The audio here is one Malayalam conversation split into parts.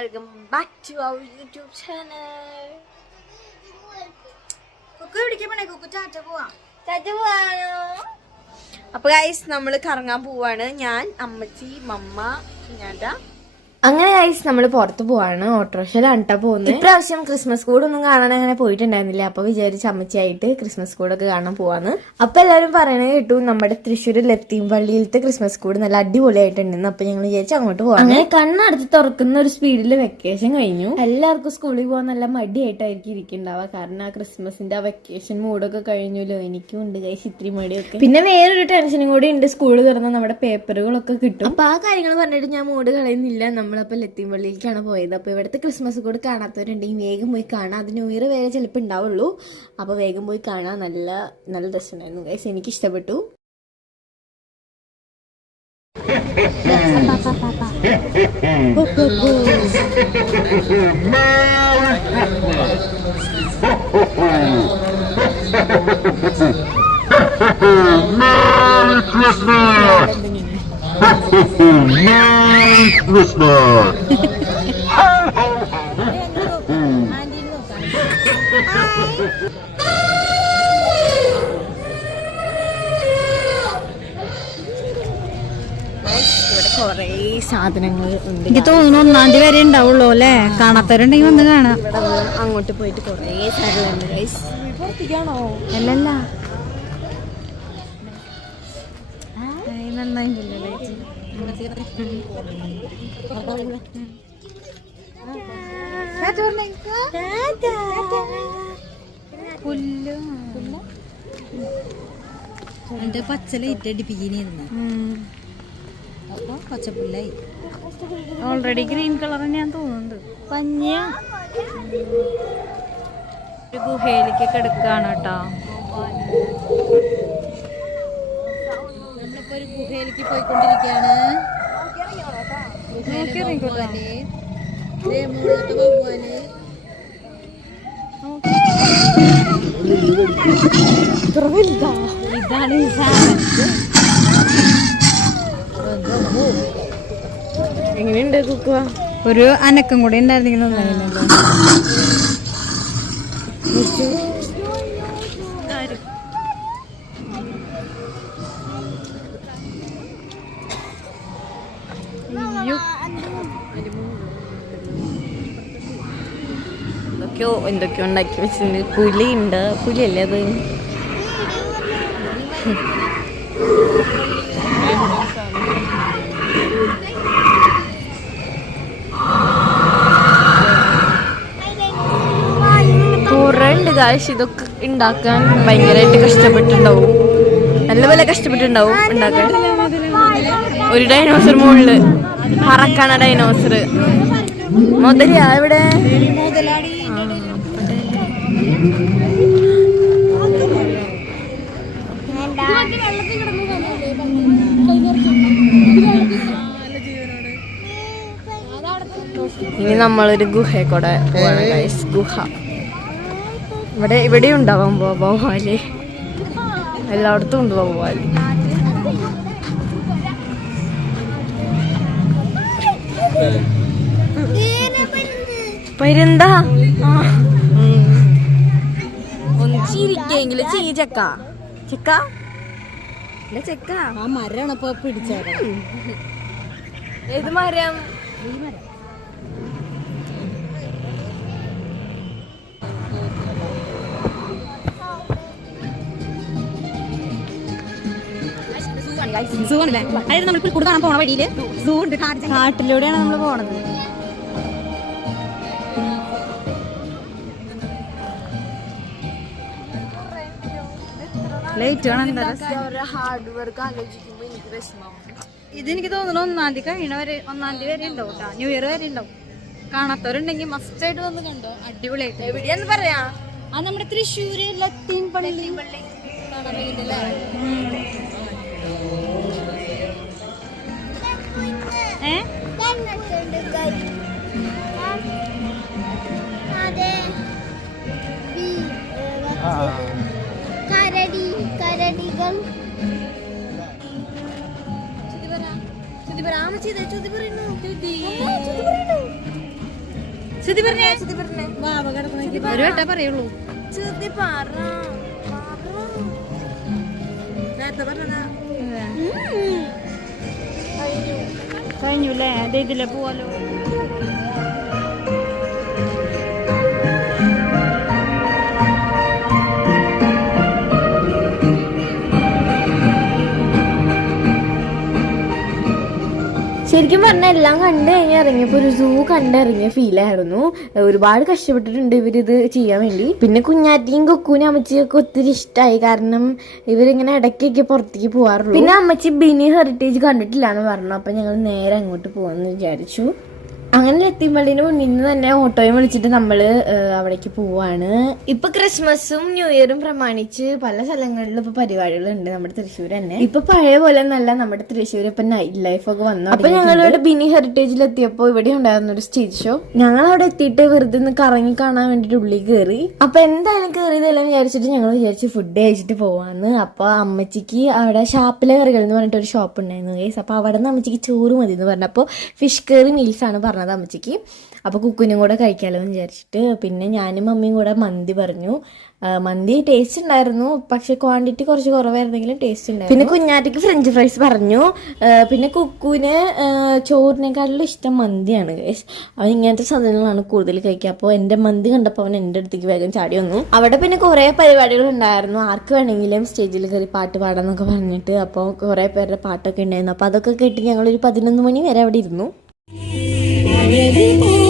Welcome back to our YouTube channel Kuku പിടിക്കാൻ കുക്കു ചാറ്റ പോവാ. അപ്പൊ ഗൈസ് നമ്മൾ കറങ്ങാൻ പോവാണ്. ഞാൻ അമ്മച്ചി മമ്മ ഞാൻടാ അങ്ങനെ ഗൈസ് നമ്മൾ പുറത്ത് പോവാണ്. ഓട്ടോറിക്ഷയിലാണ് കേട്ടോ പോകുന്നത് ഇപ്രാവശ്യം ക്രിസ്മസ് കൂടൊന്നും കാണാൻ അങ്ങനെ പോയിട്ടുണ്ടായിരുന്നില്ല. അപ്പൊ വിചാരിച്ച അമ്മച്ചിയായിട്ട് ക്രിസ്മസ് കൂടൊക്കെ കാണാൻ പോവാന്ന്. അപ്പൊ എല്ലാവരും പറയണത് കേട്ടു നമ്മുടെ തൃശ്ശൂർ ലത്തീം പള്ളിയിലത്തെ ക്രിസ്മസ് കൂട് നല്ല അടിപൊളിയായിട്ടുണ്ടെന്ന്. അപ്പൊ ഞങ്ങൾ വിചാരിച്ചു അങ്ങോട്ട് പോവാം അങ്ങനെ കണ്ണടുത്ത് തുറക്കുന്ന ഒരു സ്പീഡിൽ വെക്കേഷൻ കഴിഞ്ഞു. എല്ലാവർക്കും സ്കൂളിൽ പോകാൻ നല്ല മടിയായിട്ടായിരിക്കും ഇരിക്കുന്നുണ്ടാവുക കാരണം ആ ക്രിസ്മസിന്റെ ആ വെക്കേഷൻ മൂഡൊക്കെ കഴിഞ്ഞല്ലോ. എനിക്കും ഉണ്ട് ഗൈസ് ഇത്തിരി മടിയൊക്കെ. പിന്നെ വേറൊരു ടെൻഷനും കൂടി ഉണ്ട്. സ്കൂൾ തുറന്ന നമ്മുടെ പേപ്പറുകളൊക്കെ കിട്ടും. അപ്പൊ ആ കാര്യങ്ങൾ പറഞ്ഞിട്ട് ഞാൻ മൂഡ് കളയുന്നില്ല. നമ്മളപ്പോ ലത്തിമ്പള്ളിയിലേക്കാണ് പോയത്. അപ്പോൾ ഇവിടുത്തെ ക്രിസ്മസ് കൂടെ കാണാത്തവരുണ്ടെങ്കിൽ വേഗം പോയി കാണാം. അത് ന്യൂ ഇയർ വരെ ചിലപ്പോൾ ഉണ്ടാവുള്ളൂ. അപ്പോൾ വേഗം പോയി കാണാം. നല്ല നല്ല രസമുണ്ടായിരുന്നു ഗൈസ് എനിക്ക് ഇഷ്ടപ്പെട്ടു. Merry Christmas! Merry Christmas! കൊറേ സാധനങ്ങൾ ഉണ്ട് എനിക്ക് തോന്നുന്നു ഒന്നാം തീയതി വരെ ഉണ്ടാവുള്ളൂ അല്ലേ? കാണാത്തവരുണ്ടെങ്കിൽ വന്ന് കാണാം. അങ്ങോട്ട് പോയിട്ട് കൊറേ സാധനങ്ങളുണ്ട് അല്ലല്ല. പച്ച ലൈറ്റ് ഇട്ടടിപ്പിക്കുന്ന അപ്പൊ പച്ചപ്പുല്ലായി. ഓൾറെഡി ഗ്രീൻ കളർ ഞാൻ തോന്നുന്നുണ്ട് പഞ്ഞ ഒരു ഗുഹയിലേക്കൊക്കെ എടുക്കാണ് കേട്ടോ. ഒരു ഗുഹയിലേക്ക് പോയിക്കൊണ്ടിരിക്കുകയാണ്. മുകളിലത്തെ ഭഗവാന്. ഇതാണ് എങ്ങനെയുണ്ട് കുക്കുക ഒരു അനക്കം കൂടി ഉണ്ടായിരുന്നെങ്കിൽ നന്നായിരുന്നല്ലോ. എന്തൊക്കെയോ എന്തൊക്കെയോ ഉണ്ടാക്കി വെച്ചിട്ടുണ്ട്. പുലിയുണ്ട് പുലിയല്ലേ അത്? കുറേണ്ട് കാശ് ഇതൊക്കെ ഉണ്ടാക്കാൻ ഭയങ്കരമായിട്ട് കഷ്ടപ്പെട്ടുണ്ടാവും നല്ലപോലെ കഷ്ടപ്പെട്ടുണ്ടാവും ഉണ്ടാക്കാൻ. ഒരു ഡൈനോസർ മുകളിൽ പറക്കണ ഡൈനോസർ മുതലിയാ ഇവിടെ ഇനി നമ്മളൊരു ഗുഹയെ കൂടെ പോവാണ് ഗൈസ് ഗുഹ. ഇവിടെ ഇവിടെ ഉണ്ടാവാൻ പോവാ പോവാൽ എല്ലായിടത്തും ഉണ്ട് പോവാൽ പരുന്താ? ആ. ഒന്ന് ചിരിക്കെങ്കിലും ചിക്ക? ചെക്ക. ആ മരാണ് ഇപ്പൊ പിടിച്ചത് ഏത് മരം? സൂ ആണല്ലേ അതായത് നമ്മളിപ്പോൾ കൊടുക്കാൻ പോണ വഴിയിൽ സൂ ഉണ്ട്. കാട്ടിലൂടെയാണ് നമ്മൾ പോണത്. ലൈറ്റ് ഹാർഡ് വർക്ക് എനിക്ക് ഇതെനിക്ക് തോന്നുന്നു ഒന്നാം തീയതി കഴിയണ വരെ ഒന്നാം തീയതി വരെ ഉണ്ടാവും കേട്ടോ ന്യൂ ഇയർ വരെ ഉണ്ടാവും. കാണാത്തവരുണ്ടെങ്കിൽ മസ്റ്റ് ആയിട്ട് വന്ന് കണ്ടോ? അടിപൊളിയായിട്ട്. എവിടെയാന്ന് പറയാ? ആ നമ്മുടെ തൃശ്ശൂര് ലത്തീൻ പള്ളി. കാണാൻ ശ്രുതി പറഞ്ഞേ. ഒരു വട്ടേ പറയുള്ളൂ. കഴിഞ്ഞു. അല്ലേ അതെ ഇതിലെ പോവാലോ. ശരിക്കും പറഞ്ഞാൽ എല്ലാം കണ്ടു കഴിഞ്ഞ് ഇറങ്ങിയപ്പോ ഒരു സൂ കണ്ടിറങ്ങിയ ഫീലായിരുന്നു ഒരുപാട് കഷ്ടപ്പെട്ടിട്ടുണ്ട് ഇവരിത് ചെയ്യാൻ വേണ്ടി. പിന്നെ കുഞ്ഞാറ്റിയും കൊക്കൂനും അമ്മച്ചിയൊക്കെ ഒത്തിരി ഇഷ്ടമായി കാരണം ഇവരിങ്ങനെ ഇടയ്ക്കൊക്കെ പുറത്തേക്ക് പോവാറുള്ളൂ. പിന്നെ അമ്മച്ചി ബിനി ഹെറിറ്റേജ് കണ്ടിട്ടില്ല എന്ന് പറഞ്ഞു. അപ്പൊ ഞങ്ങൾ നേരെ അങ്ങോട്ട് പോവാന്ന് വിചാരിച്ചു. അങ്ങനെ മുന്നിൽ നിന്ന് തന്നെ ഓട്ടോയും വിളിച്ചിട്ട് നമ്മൾ ഏഹ്, അവിടേക്ക് പോവാണ്. ഇപ്പൊ ക്രിസ്മസും ന്യൂ ഇയറും പ്രമാണിച്ച് പല സ്ഥലങ്ങളിലും ഇപ്പൊ പരിപാടികളുണ്ട് നമ്മുടെ തൃശ്ശൂർ തന്നെ. ഇപ്പൊ പഴയ പോലെ നല്ല നമ്മുടെ തൃശ്ശൂർ ഇപ്പൊ നൈറ്റ് ലൈഫ് ഒക്കെ വന്നു അപ്പൊ ഞങ്ങൾ ഇവിടെ ബിനി ഹെറിറ്റേജിൽ എത്തിയപ്പോ ഇവിടെ ഉണ്ടായിരുന്ന ഒരു സ്റ്റേജ് ഷോ ഞങ്ങൾ അവിടെ എത്തിയിട്ട് വെറുതെ ഒന്ന് കറങ്ങി കാണാൻ വേണ്ടിട്ട് ഉള്ളിൽ കയറി അപ്പൊ എന്തായാലും കയറിയതെല്ലാം വിചാരിച്ചിട്ട് ഞങ്ങൾ വിചാരിച്ചു ഫുഡ് കഴിച്ചിട്ട് പോവാന്ന്. അപ്പൊ അമ്മച്ചിക്ക് അവിടെ ഷാപ്പിലെ കറികൾ എന്ന് പറഞ്ഞിട്ട് ഒരു ഷോപ്പ് ഉണ്ടായിരുന്നു അപ്പൊ അവിടെ നിന്ന് അമ്മച്ചിക്ക് ചോറ് മതി എന്ന് പറഞ്ഞപ്പോൾ ഫിഷ് കറി മീൽസ് ആണ് പറഞ്ഞത്. അമ്മച്ചിക്ക്. അപ്പോൾ കുക്കിനും കൂടെ കഴിക്കാമല്ലോ എന്ന് വിചാരിച്ചിട്ട് പിന്നെ ഞാനും മമ്മിയും കൂടെ മന്തി പറഞ്ഞു. മന്തി ടേസ്റ്റ് ഉണ്ടായിരുന്നു. പക്ഷെ ക്വാണ്ടിറ്റി കുറച്ച് കുറവായിരുന്നെങ്കിലും ടേസ്റ്റ് ഉണ്ടായിരുന്നു. പിന്നെ കുഞ്ഞാറ്റയ്ക്ക് ഫ്രഞ്ച് ഫ്രൈസ് പറഞ്ഞു. പിന്നെ കുക്കുവിന് ചോറിനേക്കാളും ഇഷ്ടം മന്തിയാണ്. അവൻ ഇങ്ങനത്തെ സാധനങ്ങളാണ് കൂടുതൽ കഴിക്കുക. അപ്പോൾ എന്റെ മന്തി കണ്ടപ്പോൾ അവൻ എന്റെ അടുത്തേക്ക് വേഗം ചാടി വന്നു. അവിടെ പിന്നെ കുറേ പരിപാടികൾ ഉണ്ടായിരുന്നു. ആർക്ക് വേണമെങ്കിലും സ്റ്റേജിൽ കയറി പാട്ട് പാടാന്നൊക്കെ പറഞ്ഞിട്ട് അപ്പോൾ കുറേ പേരുടെ പാട്ടൊക്കെ ഉണ്ടായിരുന്നു. അപ്പോൾ അതൊക്കെ കേട്ട് ഞങ്ങളൊരു പതിനൊന്ന് മണി വരെ അവിടെ ഇരുന്നു. baby.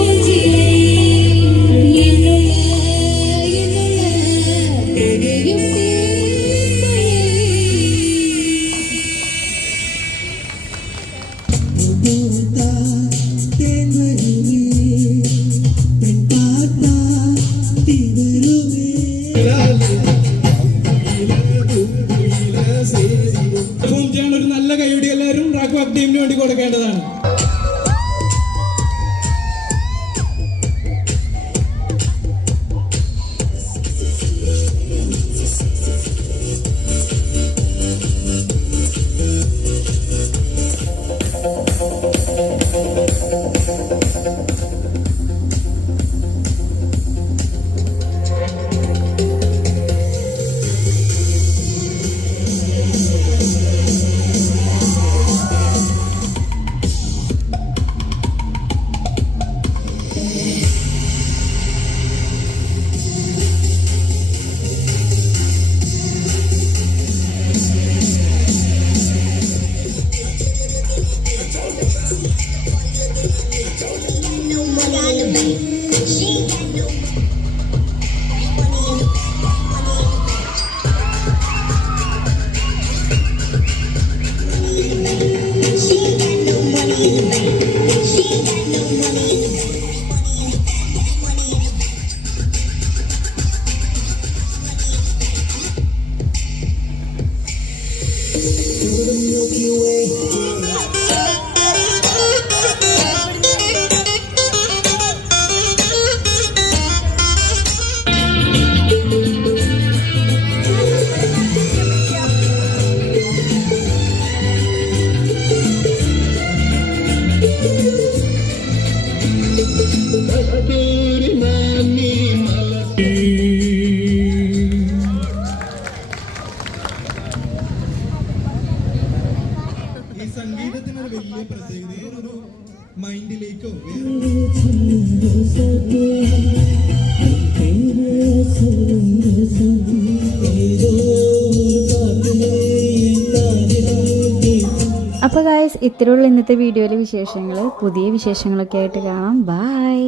ഇത്രയുള്ള ഇന്നത്തെ വീഡിയോയിലെ വിശേഷങ്ങൾ. പുതിയ വിശേഷങ്ങളൊക്കെ ആയിട്ട് കാണാം. ബൈ